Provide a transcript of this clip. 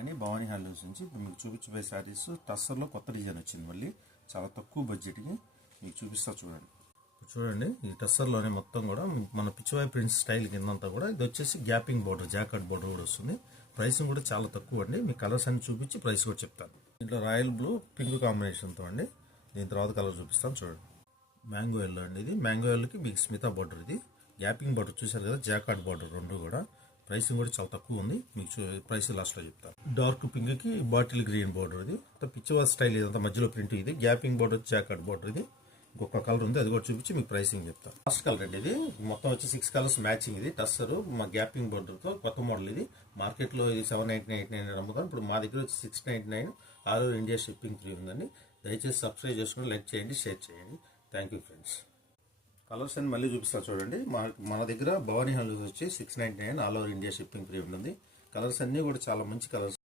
అని భవానీ హ్యాండ్లూమ్స్ నుంచి ఇప్పుడు మీకు చూపించబోయే శారీస్ టస్సర్లో కొత్త డిజైన్ వచ్చింది. మళ్ళీ చాలా తక్కువ బడ్జెట్కి మీకు చూపిస్తా చూడండి. చూడండి ఈ టస్సర్లోనే మొత్తం కూడా మన పిచ్చివాయి ప్రింట్స్ స్టైల్ కిందంతా కూడా ఇది వచ్చేసి గ్యాపింగ్ బార్డర్, జాకెట్ బార్డర్ కూడా వస్తుంది. ప్రైసింగ్ కూడా చాలా తక్కువ అండి. మీ కలర్స్ అన్ని చూపించి ప్రైస్ కూడా చెప్తాను. దీంట్లో రాయల్ బ్లూ పింక్ కాంబినేషన్తో అండి. దీని తర్వాత కలర్ చూపిస్తాను చూడండి. మ్యాంగో ఎల్లో అండి. ఇది మ్యాంగో ఎల్లోకి మీకు స్మితా బార్డర్, ఇది గ్యాపింగ్ బార్డర్ చూసారు కదా, జాకెట్ బార్డర్ రెండు కూడా. ప్రైసింగ్ కూడా చాలా తక్కువ ఉంది. మీకు ప్రైస్ లాస్ట్లో చెప్తాను. డార్క్ పింక్కి బాటిల్ గ్రీన్ బార్డర్, ఇది పిచ్చివా స్టైల్, ఇదంతా మధ్యలో ప్రింట్. ఇది గ్యాపింగ్ బార్డర్, జాకెట్ బార్డర్. ఇది ఇంకొక కలర్ ఉంది, అది కూడా చూపించి మీకు ప్రైసింగ్ చెప్తాను. లాస్ట్ కలర్ అండి. ఇది మొత్తం వచ్చి 6 కలర్స్ మ్యాచింగ్. ఇది టస్సర్ మా గ్యాపింగ్ బార్డర్తో కొత్త మోడల్. ఇది మార్కెట్లో ఇది 799, 899 అమ్ముతాం. ఇప్పుడు మా దగ్గర వచ్చి 699. All over India shipping free ఉందండి. దయచేసి సబ్స్క్రైబ్ చేసుకుని లైక్ చేయండి, షేర్ చేయండి. Thank you friends. కలర్స్ అని మళ్ళీ చూపిస్తా చూడండి. మన దగ్గర భవానీ హ్యాండ్లూమ్స్ వచ్చి 699 all over India shipping free ఉంటుంది. కలర్స్ అన్నీ కూడా చాలా మంచి కలర్స్.